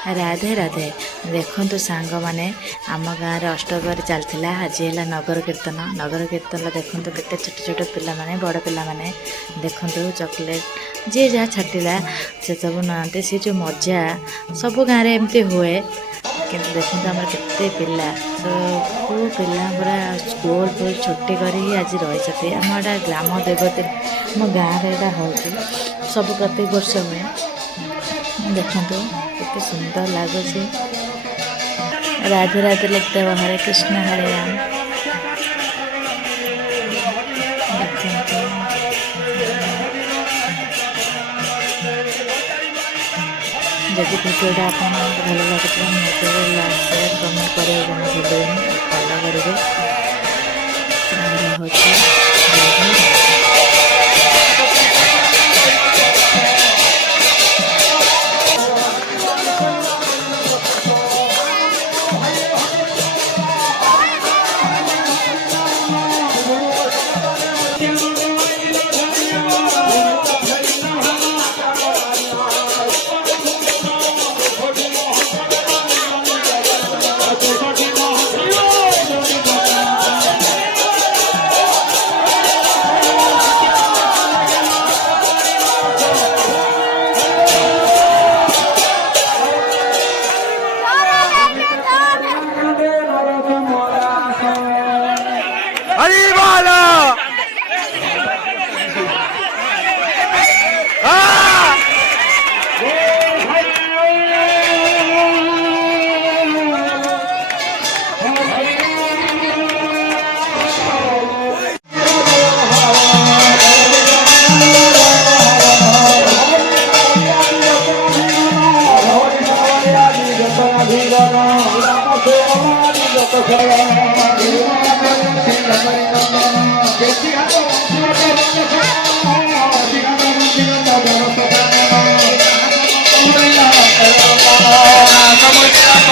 राधे राधे देखु सांग मैंने आम गाँव अष्टप्रहरी चलता आज है नगर कीर्तन देखु केते छोट छोट पिला माने बड़ पिला माने देखु चॉकलेट जी जहाँ छाटिला से सब नाते सी जो मजा सब गाँव में एमती हुए किंतु देखते आम के पिला सब पिला पूरा स्कूल पूरी छुट्टी कर आज रही आम एटा ग्राम देवती आम गाँव में हो सब प्रत्येक वर्ष हुए देखु कितने सुंदर लगुच राधे राधे लिखते हुए हरे कृष्ण हरे राम जब भिडियोटा आप भल लगे मतलब लाइक शेयर कमेंट करेंगे फॉलो करेंगे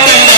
Vamos a